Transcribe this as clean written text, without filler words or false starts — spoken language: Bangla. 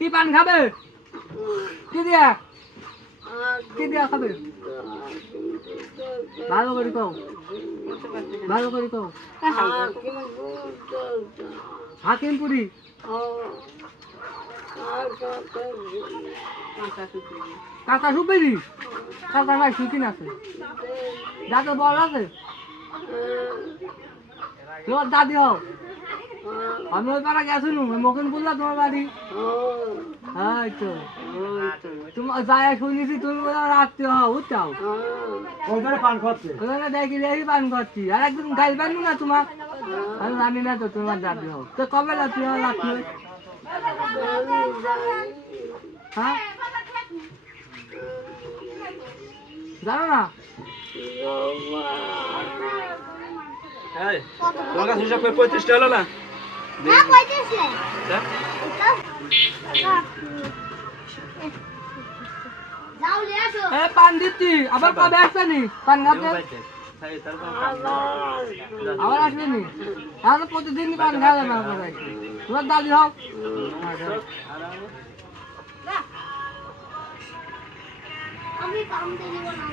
কি পান খাবে কি দিয়া খাবে ভালো করে কও হাকিমপুরি কাঁচা সুপেরি কাঁচা নাই শুকিন আছে যাতে বল আছে তোমার দাদি হও আমি ওই পাড়া গেছিলাম মকিন বললা তোমার বাড়ি তোমার যায় শুনেছি তুমি রাত্রে হও উঠাও ওখানে দেখি পান খাচ্ছি আর একদিন গাইল পারবো না তোমার আমি জানি না তো তোমার দাদি হও তো কবে রাত্রি হওয়া রাত্রি হ্যাঁ জানো না লঙ্কা হিসাব করে 35টা হলো না পান দিচ্ছি আবার কবে আসবেনি পান খাতে আবার আসবেনি তাহলে প্রতিদিন পান খাবে না তোমার দাদি হোক আমি কাম দেব না